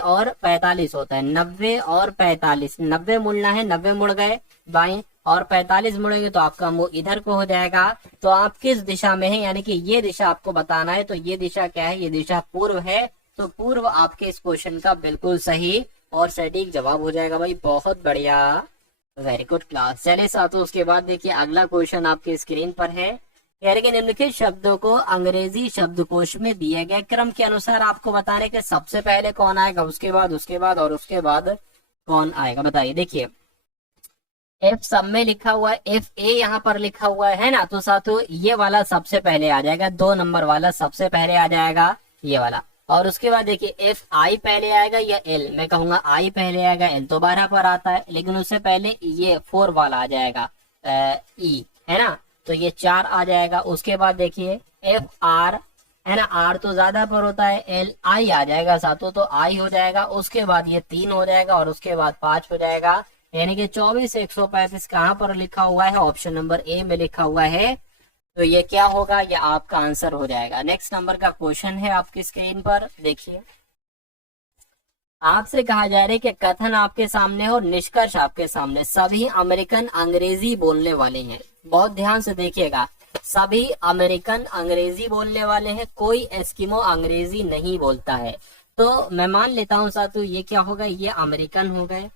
और 45 होता है, 90 और 45, 90 मुड़ना है, 90 मुड़ गए बाएं, और 45 मुड़ेंगे तो आपका मुंह इधर को हो जाएगा। तो आप किस दिशा में है, यानी कि ये दिशा आपको बताना है। तो ये दिशा क्या है, ये दिशा पूर्व है। तो पूर्व आपके इस क्वेश्चन का बिल्कुल सही और सटीक जवाब हो जाएगा भाई, बहुत बढ़िया, वेरी गुड क्लास। चलिए साथियों, उसके बाद देखिए अगला क्वेश्चन आपके स्क्रीन पर है। यानी कि निम्नलिखित शब्दों को अंग्रेजी शब्दकोश में दिए गए क्रम के अनुसार आपको बताने के सबसे पहले कौन आएगा, उसके बाद और उसके बाद कौन आएगा, बताइए। देखिए एफ सब में लिखा हुआ है, एफ ए यहाँ पर लिखा हुआ है ना। तो साथियों ये वाला सबसे पहले आ जाएगा, 2 नंबर वाला सबसे पहले आ जाएगा, ये वाला। और उसके बाद देखिए एफ आई पहले आएगा या एल, मैं कहूंगा आई पहले आएगा, एल तो 12 पर आता है, लेकिन उससे पहले ये 4 वाला आ जाएगा, ई है ना, तो ये 4 आ जाएगा। उसके बाद देखिए एफ आर है ना, आर तो ज्यादा पर होता है, एल आई आ जाएगा साथों, तो आई हो जाएगा। उसके बाद ये 3 हो जाएगा, और उसके बाद 5 हो जाएगा। यानी कि 24 से 135 कहाँ पर लिखा हुआ है, ऑप्शन नंबर ए में लिखा हुआ है। तो ये क्या होगा, ये आपका आंसर हो जाएगा। नेक्स्ट नंबर का क्वेश्चन है आपकी स्क्रीन पर, देखिए आपसे कहा जा रहा है कि कथन आपके सामने और निष्कर्ष आपके सामने, सभी अमेरिकन अंग्रेजी बोलने वाले हैं। बहुत ध्यान से देखिएगा, सभी अमेरिकन अंग्रेजी बोलने वाले हैं, कोई एस्किमो अंग्रेजी नहीं बोलता है। तो मैं मान लेता हूँ साथियों ये क्या होगा, ये अमेरिकन हो गए।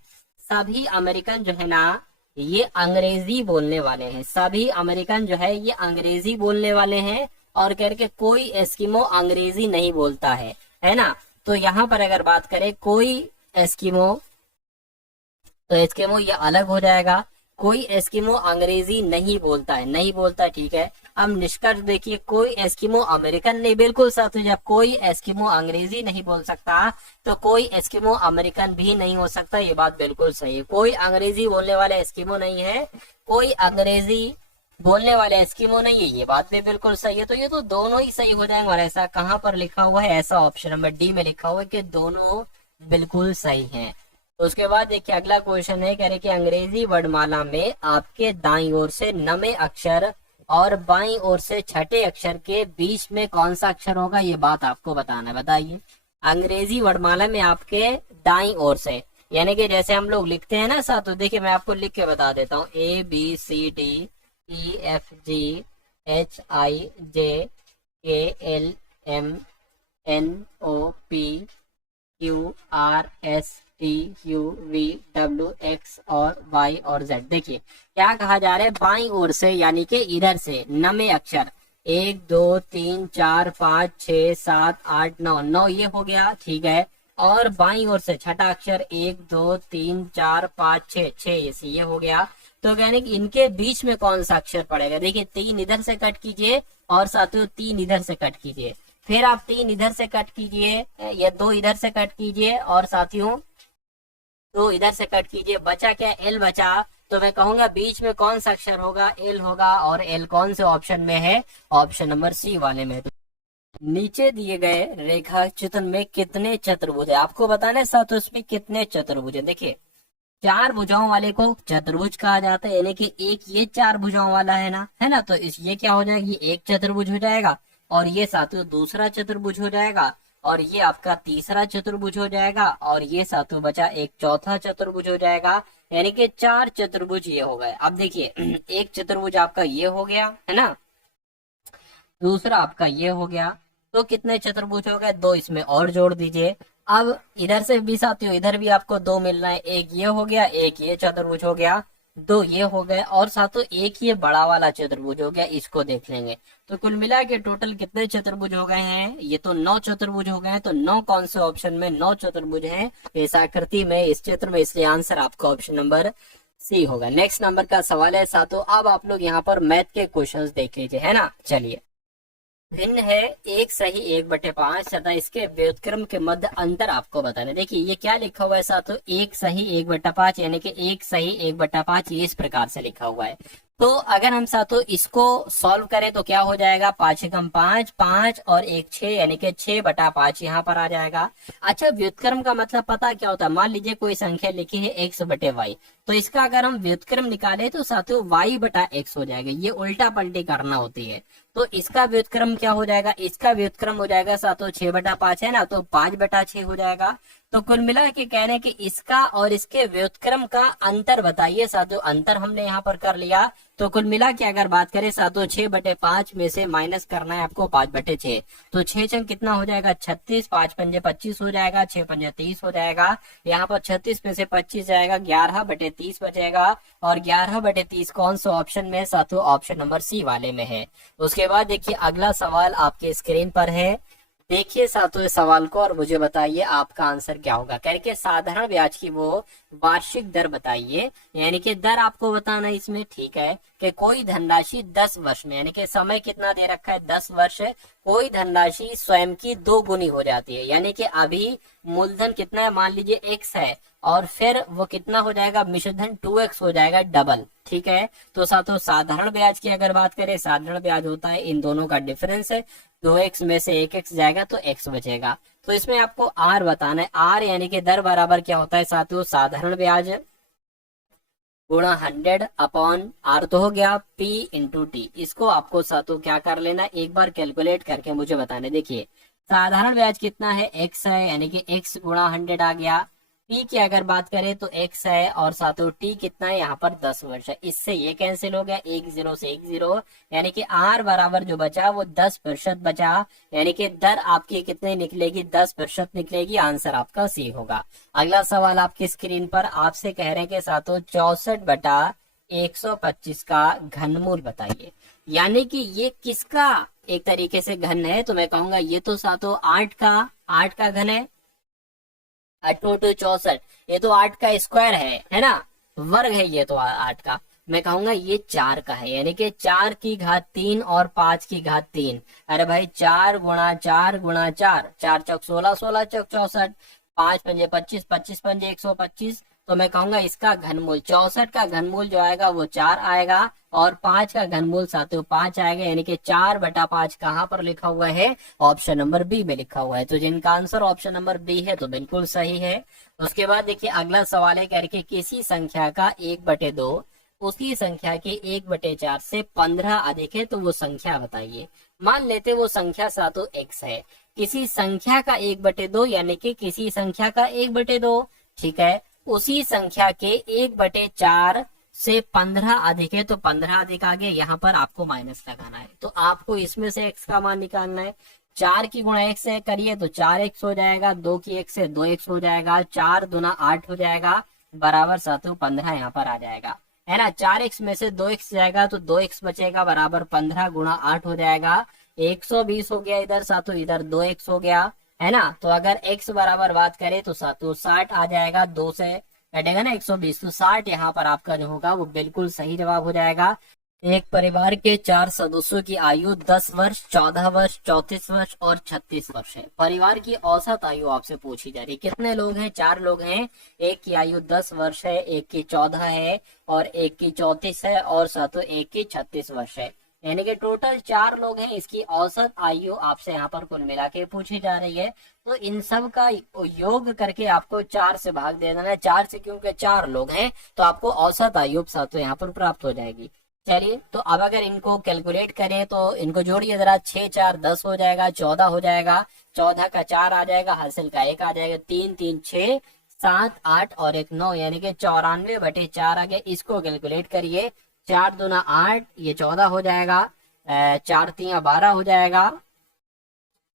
सभी अमेरिकन जो है ना ये अंग्रेजी बोलने वाले हैं, सभी अमेरिकन जो है ये अंग्रेजी बोलने वाले हैं, और करके कोई एस्किमो अंग्रेजी नहीं बोलता है ना। तो यहाँ पर अगर बात करें कोई एस्किमो, तो एस्किमो ये अलग हो जाएगा, कोई एस्किमो अंग्रेजी नहीं बोलता है, नहीं बोलता, ठीक है। अब निष्कर्ष देखिए, कोई एस्किमो अमेरिकन नहीं, बिल्कुल साथियों, जब कोई एस्किमो अंग्रेजी नहीं बोल सकता तो कोई एस्किमो अमेरिकन भी नहीं हो सकता, ये बात बिल्कुल सही है। कोई अंग्रेजी बोलने वाले एस्किमो नहीं है, कोई अंग्रेजी बोलने वाले एस्किमो नहीं है, ये बात भी बिल्कुल सही है। तो ये तो दोनों ही सही हो जाएंगे, और ऐसा कहाँ पर लिखा हुआ है, ऐसा ऑप्शन नंबर डी में लिखा हुआ है कि दोनों बिल्कुल सही हैं। तो उसके बाद देखिए अगला क्वेश्चन है, कह रहे कि अंग्रेजी वर्णमाला में आपके दाईं ओर से नवे अक्षर और बाईं ओर से छठे अक्षर के बीच में कौन सा अक्षर होगा, ये बात आपको बताना है, बताइए। अंग्रेजी वर्णमाला में आपके दाईं ओर से, यानी कि जैसे हम लोग लिखते हैं ना साथ, तो देखिए मैं आपको लिख के बता देता हूँ, ABCD EFG HIJ KLMNOP QRSTUVWX और Y और Z। देखिए क्या कहा जा रहा है, बाईं ओर से यानी कि इधर से नवे अक्षर, 1 2 3 4 5 6 7 8 9, 9 ये हो गया, ठीक है। और बाईं ओर से छठा अक्षर 1 2 3 4 5 6, 6 ये हो गया। तो कहने कि इनके बीच में कौन सा अक्षर पड़ेगा, देखिए 3 इधर से कट कीजिए और साथियों 3 इधर से कट कीजिए, फिर आप 3 इधर से कट कीजिए या 2 इधर से कट कीजिए और साथियों 2 इधर से कट कीजिए, बचा क्या, एल बचा। तो मैं कहूंगा बीच में कौन सा अक्षर होगा, एल होगा। और एल कौन से ऑप्शन में है, ऑप्शन नंबर सी वाले में। तो नीचे दिए गए रेखा चित्र में कितने चतुर्भुज है, आपको बताना है साथ उसमें कितने चतुर्भुज है। देखिए 4 भुजाओं वाले को चतुर्भुज कहा जाता है, यानी कि एक ये 4 भुजाओं वाला है ना, तो इस ये क्या हो जाएगा, ये एक चतुर्भुज हो जाएगा और ये साथियों दूसरा चतुर्भुज हो जाएगा और ये आपका तीसरा चतुर्भुज हो जाएगा और ये साथियों बचा एक चौथा चतुर्भुज हो जाएगा, यानी कि 4 चतुर्भुज ये हो गए। अब देखिए एक चतुर्भुज आपका ये हो गया है ना, दूसरा आपका ये हो गया, तो कितने चतुर्भुज हो गए, 2 इसमें और जोड़ दीजिए। अब इधर से भी साथियों इधर भी आपको 2 मिलना है, एक ये हो गया, एक ये चतुर्भुज हो गया, 2 ये हो गए और साथियों एक ये बड़ा वाला चतुर्भुज हो गया, इसको देख लेंगे। तो कुल मिला के टोटल कितने चतुर्भुज हो गए हैं, ये तो 9 चतुर्भुज हो गए हैं। तो 9 कौन से ऑप्शन में 9 चतुर्भुज हैं इस आकृति में, इस चित्र में, इसलिए आंसर आपका ऑप्शन नंबर सी होगा। नेक्स्ट नंबर का सवाल है साथियों, अब आप लोग यहाँ पर मैथ के क्वेश्चंस देख लीजिए, है ना। चलिए, भिन्न है 1 सही 1/5 तथा इसके व्युत्क्रम के मध्य अंतर आपको बताना। देखिए ये क्या लिखा हुआ है साथियों, 1 सही 1/5 यानी कि 1 सही 1/5 ये इस प्रकार से लिखा हुआ है। तो अगर हम साथियों इसको सॉल्व करें तो क्या हो जाएगा, 5 एकम 5, 5 और 1 6 यानी कि 6/5 यहाँ पर आ जाएगा। अच्छा व्युत्क्रम का मतलब पता क्या होता है, मान लीजिए कोई संख्या लिखी है x/y, तो इसका अगर हम व्युत्क्रम निकाले तो साथियों y/x हो जाएगा, ये उल्टा पलटी करना होती है। तो इसका व्युत्क्रम क्या हो जाएगा, इसका व्युत्क्रम हो जाएगा साथियों 6/5 है ना, तो 5/6 हो जाएगा। तो कुल मिला के कहने कि इसका और इसके व्युत्क्रम का अंतर बताइए साथियों, अंतर हमने यहाँ पर कर लिया। तो कुल मिला के अगर बात करें साथियों 6/5 में से माइनस करना है आपको 5/6, तो 6 चंग कितना हो जाएगा 36, 5 पंजे 25 हो जाएगा, 6 पंजे 30 हो जाएगा। यहाँ पर 36 में से 25 जाएगा, 11/30 बचेगा और 11/30 कौन सा ऑप्शन में है साथियों, ऑप्शन नंबर सी वाले में है। उसके बाद देखिए अगला सवाल आपके स्क्रीन पर है, देखिए साथियों इस सवाल को और मुझे बताइए आपका आंसर क्या होगा। करके साधारण ब्याज की वो वार्षिक दर बताइए, यानी कि दर आपको बताना है इसमें, ठीक है। कि कोई धनराशि 10 वर्ष में, यानी कि समय कितना दे रखा है 10 वर्ष, कोई धनराशि स्वयं की 2 गुनी हो जाती है, यानी कि अभी मूलधन कितना है, मान लीजिए x है और फिर वो कितना हो जाएगा, मिश्रधन 2x हो जाएगा, डबल, ठीक है। तो साथियों साधारण ब्याज की अगर बात करें, साधारण ब्याज होता है इन दोनों का डिफरेंस है, 2x में से 1x जाएगा तो x बचेगा। तो इसमें आपको r बताना है, r यानी कि दर बराबर क्या होता है साथियों, साधारण ब्याज गुणा 100 अपॉन r तो हो गया p इंटू टी। इसको आपको साथियों क्या कर लेना, एक बार कैलकुलेट करके मुझे बताना। देखिए साधारण ब्याज कितना है, x है, यानी कि x गुणा 100 आ गया। p की अगर बात करें तो x है और साथियों t कितना है, यहाँ पर 10 वर्ष है, इससे ये कैंसिल हो गया, 1 0 से 1 0, यानी कि r बराबर जो बचा वो 10% बचा, यानी कि दर आपकी कितनी निकलेगी, 10% निकलेगी। आंसर आपका सी होगा। अगला सवाल आपकी स्क्रीन पर आपसे कह रहे हैं कि साथियों 64/125 का घनमूल बताइए, यानी कि ये किसका एक तरीके से घन है, तो मैं कहूंगा ये तो साथियों 8 का घन है, 8 2 64, ये तो 8 का स्क्वायर है ना, वर्ग है ये तो 8 का। मैं कहूंगा ये 4 का है, यानी कि 4 की घात 3 और 5 की घात 3। अरे भाई 4 गुणा 4 गुणा 4, 4 चौक 16, 16 चौक 64, 5 पंजे 25, 25 पंजे 125। तो मैं कहूंगा इसका घनमूल 64 का घनमूल जो आएगा वो 4 आएगा और 5 का घनमूल साथियों 5 आएगा, यानी कि 4/5 कहाँ पर लिखा हुआ है, ऑप्शन नंबर बी में लिखा हुआ है। तो जिनका आंसर ऑप्शन नंबर बी है तो बिल्कुल सही है। उसके बाद देखिए अगला सवाल है करके किसी संख्या का 1/2 उसी संख्या के 1/4 से 15 अधिक है तो वो संख्या बताइए। मान लेते वो संख्या साथियों x है, किसी संख्या का 1/2 यानी कि किसी संख्या का 1/2, ठीक है। उसी संख्या के 1/4 से 15 अधिक है तो 15 अधिक आ गया, यहाँ पर आपको माइनस लगाना है। तो आपको इसमें से x का मान निकालना है। 4 की गुणा 1 से करिए तो 4x हो जाएगा, 2 की 1 से 2x हो जाएगा, 4 दूना 8 हो जाएगा, बराबर साथियों 15 यहाँ पर आ जाएगा। है ना। 4x में से 2x जाएगा तो 2x बचेगा बराबर 15 गुणा 8 हो जाएगा 120 हो गया इधर सातों, इधर 2x हो गया, है ना। तो अगर x बराबर बात करें तो सातों 60 आ जाएगा, 2 से कटेगा ना 120, तो 60 यहाँ पर आपका जो होगा वो बिल्कुल सही जवाब हो जाएगा। एक परिवार के 4 सदस्यों की आयु 10 वर्ष, 14 वर्ष, 34 वर्ष और 36 वर्ष है। परिवार की औसत आयु आपसे पूछी जा रही है। कितने लोग हैं? 4 लोग हैं। एक की आयु 10 वर्ष है, एक की 14 है और एक की 34 है और सातों एक की 36 वर्ष है। यानी कि टोटल 4 लोग हैं। इसकी औसत आयु आपसे यहाँ पर कुल मिला के पूछी जा रही है। तो इन सब का योग करके आपको 4 से भाग दे देना है। 4 से, क्योंकि 4 लोग हैं तो आपको औसत आयु सातों यहाँ पर प्राप्त हो जाएगी। चलिए, तो अब अगर इनको कैलकुलेट करें तो इनको जोड़िए जरा। 6 4 10 हो जाएगा, 14 हो जाएगा, 14 का 4 आ जाएगा, हासिल का 1 आ जाएगा, 3 3 6 7 8 और 1 9, यानी कि 94/4 आ गया। इसको कैलकुलेट करिए। 4 दूना 8, ये 14 हो जाएगा, 4 3 12 हो जाएगा,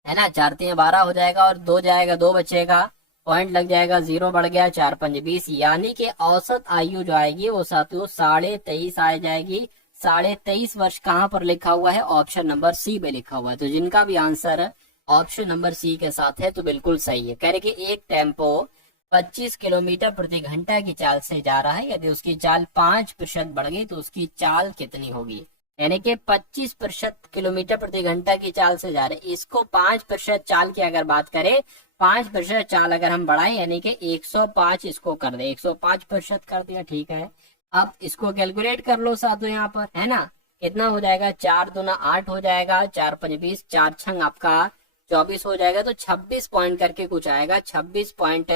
है ना। 4 3 12 हो जाएगा और 2 जाएगा, 2 बचेगा, पॉइंट लग जाएगा, 0 बढ़ गया, 4 5 20, यानी कि औसत आयु जो आएगी वो साथियों 23.5 आ जाएगी। 23.5 वर्ष कहाँ पर लिखा हुआ है? ऑप्शन नंबर सी में लिखा हुआ है। तो जिनका भी आंसर ऑप्शन नंबर सी के साथ है तो बिल्कुल सही है। कह रहे कि एक टेम्पो 25 किलोमीटर प्रति घंटा की चाल से जा रहा है। यदि उसकी चाल 5% बढ़ गई तो उसकी चाल कितनी होगी? यानी कि 25% किलोमीटर प्रति घंटा की चाल से जा रहे, इसको 5% चाल की अगर बात करें, 5% चाल अगर हम बढ़ाएं यानी कि 105 इसको कर दे, 105% कर दिया, ठीक है। अब इसको कैलकुलेट कर लो साथों यहाँ पर, है ना। कितना हो जाएगा? 4 दूना 8 हो जाएगा, 4 5 20, 4 छंग आपका 24 हो जाएगा, तो 26 पॉइंट करके कुछ आएगा। 26 पॉइंट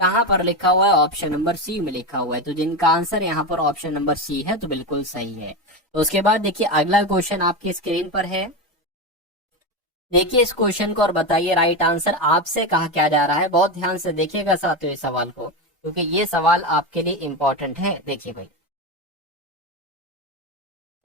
कहाँ पर लिखा हुआ है? ऑप्शन नंबर सी में लिखा हुआ है। तो जिनका आंसर यहाँ पर ऑप्शन नंबर सी है तो बिल्कुल सही है। तो उसके बाद देखिए अगला क्वेश्चन आपकी स्क्रीन पर है। देखिए इस क्वेश्चन को और बताइए राइट आंसर आपसे कहा क्या जा रहा है। बहुत ध्यान से देखिएगा साथियों इस सवाल को, क्योंकि ये सवाल आपके लिए इंपॉर्टेंट है। देखिए भाई,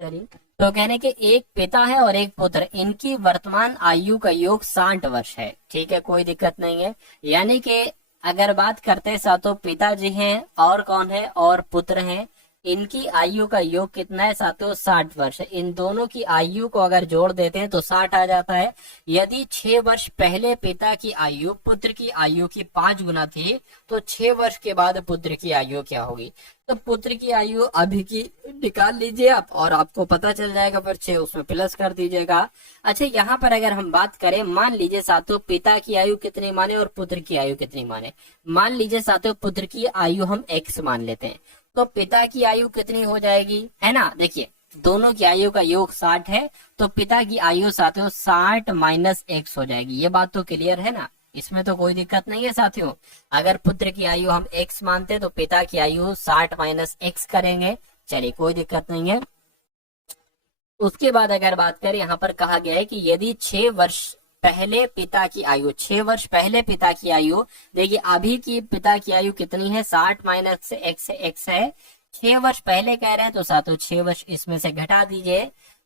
चलिए, तो कहने के एक पिता है और एक पुत्र, इनकी वर्तमान आयु का योग 60 वर्ष है। ठीक है, कोई दिक्कत नहीं है। यानी कि अगर बात करते हैं सातों, पिताजी हैं और कौन है? और पुत्र हैं। इनकी आयु का योग कितना है सातों? 60 वर्ष है। इन दोनों की आयु को अगर जोड़ देते हैं तो 60 आ जाता है। यदि 6 वर्ष पहले पिता की आयु पुत्र की आयु की 5 गुना थी तो 6 वर्ष के बाद पुत्र की आयु क्या होगी? तो पुत्र की आयु अभी की निकाल लीजिए आप और आपको पता चल जाएगा, फिर 6 उसमें प्लस कर दीजिएगा। अच्छा, यहाँ पर अगर हम बात करें, मान लीजिए साथियों पिता की आयु कितनी माने और पुत्र की आयु कितनी माने। मान लीजिए साथियों पुत्र की आयु हम x मान लेते हैं, तो पिता की आयु कितनी हो जाएगी, है ना। देखिए दोनों की आयु का योग 60 है, तो पिता की आयु साथियों 60 माइनस x हो जाएगी। ये बात तो क्लियर है ना, इसमें तो कोई दिक्कत नहीं है साथियों। अगर पुत्र की आयु हम x मानते हैं तो पिता की आयु 60 माइनस x करेंगे। चलिए, कोई दिक्कत नहीं है। उसके बाद अगर बात करें, यहाँ पर कहा गया है कि यदि 6 वर्ष पहले पिता की आयु, 6 वर्ष पहले पिता की आयु, देखिए अभी की पिता की आयु कितनी है? 60 माइनस x है। 6 वर्ष पहले कह रहे हैं तो सातों 6 वर्ष इसमें से घटा दीजिए,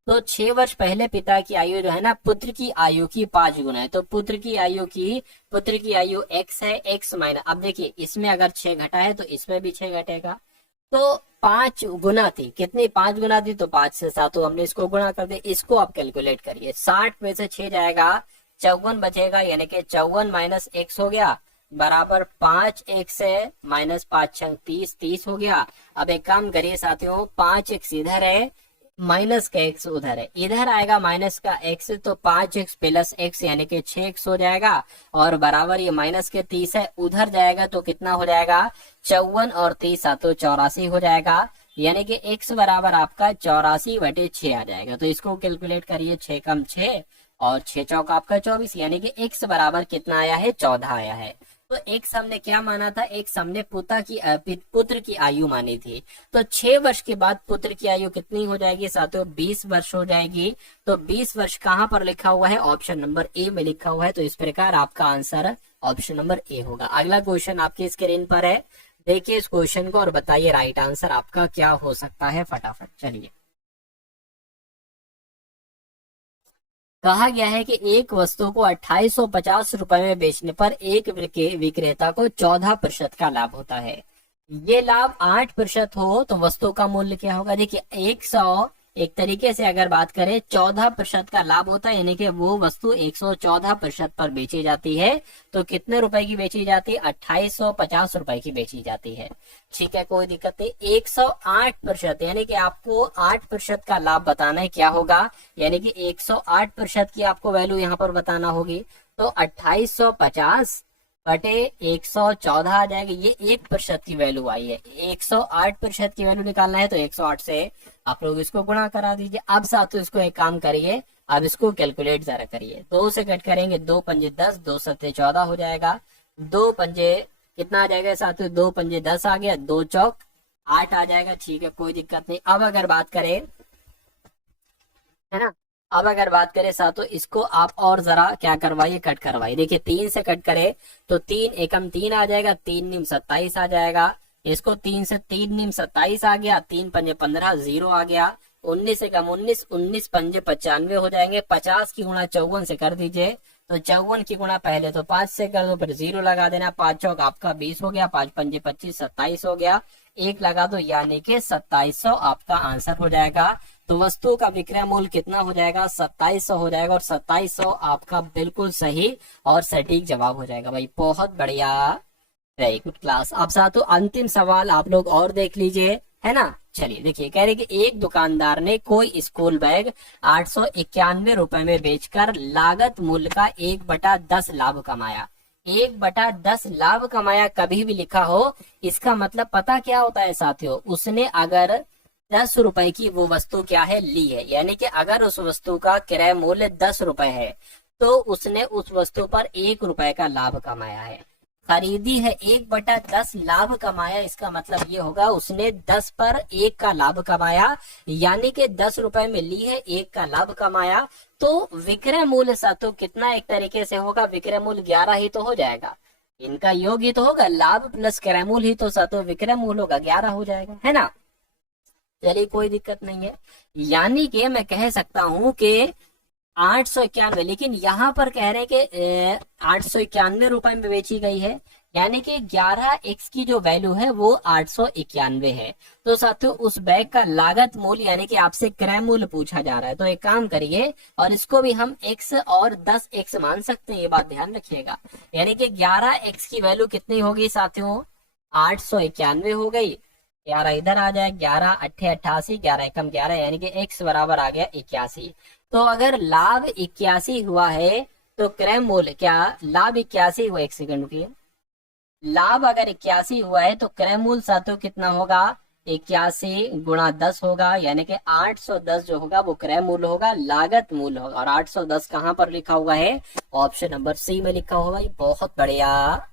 तो 6 वर्ष पहले पिता की आयु जो है ना पुत्र की आयु की 5 गुना है। तो पुत्र की आयु x है, x माइनस, अब देखिए इसमें अगर 6 घटा है तो इसमें भी 6 घटेगा, तो 5 गुना थी। कितनी? 5 गुना थी, तो 5 से सातों हमने इसको गुणा कर दिया। इसको आप कैलकुलेट करिए। 60 में से 6 जाएगा, 54 बचेगा, यानी कि 54 माइनस x हो गया बराबर 5x है, माइनस 5 छंग 30, 30 हो गया। अब एक काम करिए साथियों, 5x इधर है, माइनस का x उधर है, इधर आएगा माइनस का x, तो 5x प्लस x यानी कि 6x हो जाएगा, और बराबर ये माइनस के 30 है, उधर जाएगा तो कितना हो जाएगा? 54 और 30 तो 84 हो जाएगा, यानी कि x बराबर आपका 84/6 आ जाएगा। तो इसको कैलकुलेट करिए, 6 कम 6 और 6 चौका आपका 24, यानी कि x बराबर कितना आया है? 14 आया है। तो x हमने क्या माना था? x हमने पुत्र की आयु मानी थी। तो 6 वर्ष के बाद पुत्र की आयु कितनी हो जाएगी साथियों? 20 वर्ष हो जाएगी। तो 20 वर्ष कहाँ पर लिखा हुआ है? ऑप्शन नंबर ए में लिखा हुआ है। तो इस प्रकार आपका आंसर ऑप्शन नंबर ए होगा। अगला क्वेश्चन आपकी स्क्रीन पर है, देखिए इस क्वेश्चन को और बताइए राइट आंसर आपका क्या हो सकता है फटाफट। चलिए, कहा गया है कि एक वस्तु को 2850 रुपए में बेचने पर एक विक्रेता को 14% का लाभ होता है। ये लाभ 8% हो तो वस्तु का मूल्य क्या होगा? देखिए 100 एक तरीके से अगर बात करें 14% का लाभ होता है, यानी कि वो वस्तु 114% पर बेची जाती है। तो कितने रुपए की बेची जाती है? 2850 रुपए की बेची जाती है। ठीक है, कोई दिक्कत नहीं। 108% यानी कि आपको 8% का लाभ बताना है, क्या होगा? यानी कि 108% की आपको वैल्यू यहाँ पर बताना होगी। तो 2850 बटे 114 आ जाएगा। ये 1% की वैल्यू आई है। 108% की वैल्यू निकालना है तो 108 से आप लोग इसको गुणा करा दीजिए। अब साथियों इसको एक काम करिए, अब इसको कैलकुलेट जरा करिए। 2 से कट करेंगे, 2 पंजे 10, 2 सत्ते 14 हो जाएगा। 2 पंजे कितना आ जाएगा साथियों? 2 पंजे 10 आ गया, 2 चौक 8 आ जाएगा। ठीक है, कोई दिक्कत नहीं। अब अगर बात करें, है ना, अब अगर बात करें साथियों, इसको आप और जरा क्या करवाइए, कट करवाइए। देखिए 3 से कट करे तो 3 एकम 3 आ जाएगा, 3 निम 27 आ जाएगा। इसको 3 से 3 निम 27 आ गया, 3 पंजे 15, 0 आ गया। 19 एकम 19, 19 पंजे 95 हो जाएंगे। 50 की गुणा 54 से कर दीजिए, तो 54 की गुणा पहले तो 5 से कर दो, फिर 0 लगा देना। 5 चौक आपका 20 हो गया, 5 पंजे 25, 27 हो गया। 1 लगा दो, यानी कि 2700 आपका आंसर हो जाएगा। तो वस्तु का विक्रय मूल्य कितना हो जाएगा? 2700 हो जाएगा। और 2700 आपका बिल्कुल सही और सटीक जवाब हो जाएगा। भाई बहुत बढ़िया, वेरी गुड क्लास। अब साथियों अंतिम सवाल आप लोग और देख लीजिए, है ना। चलिए देखिए, कह रहे कि एक दुकानदार ने कोई स्कूल बैग 891 रुपए में बेचकर लागत मूल्य का 1/10 लाभ कमाया। 1/10 लाभ कमाया कभी भी लिखा हो, इसका मतलब पता क्या होता है साथियों? उसने अगर 10 रुपए की वो वस्तु क्या है, ली है, यानी कि अगर उस वस्तु का क्रय मूल्य 10 रुपए है तो उसने उस वस्तु पर 1 रुपए का लाभ कमाया है। खरीदी है 1/10 लाभ कमाया, इसका मतलब ये होगा उसने 10 पर 1 का लाभ कमाया, यानी कि 10 रुपए में ली है, 1 का लाभ कमाया। तो विक्रय मूल्य साथियों कितना एक तरीके से होगा? विक्रय मूल्य 11 ही तो हो जाएगा, इनका योग ही तो होगा, लाभ प्लस क्रय मूल्य ही तो साथियों विक्रय मूल्य होगा, 11 हो जाएगा, है ना। चलिए कोई दिक्कत नहीं है। यानी कि मैं कह सकता हूं कि 891, लेकिन यहाँ पर कह रहे हैं कि 891 रुपए में बेची गई है, यानी कि 11x की जो वैल्यू है वो 891 है। तो साथियों उस बैग का लागत मूल्य यानी कि आपसे क्रय मूल्य पूछा जा रहा है, तो एक काम करिए और इसको भी हम x और 10x मान सकते हैं, ये बात ध्यान रखिएगा। यानी कि 11x की वैल्यू कितनी होगी साथियों? 891 हो गई। 11 इधर आ जाए, 11 अट्ठे 88, 11 एकम 11, यानी कि x बराबर आ गया 81। तो अगर लाभ 81 हुआ है तो क्रय मूल्य क्या? लाभ 81 हुआ, एक सेकंड रुकिए। लाभ अगर 81 हुआ है तो क्रय मूल्य साथियों कितना होगा? 81 गुणा 10 होगा, यानी कि 810 जो होगा वो क्रय मूल्य होगा, लागत मूल्य होगा। और 810 कहां पर लिखा हुआ है? ऑप्शन नंबर सी में लिखा हुआ है। बहुत बढ़िया।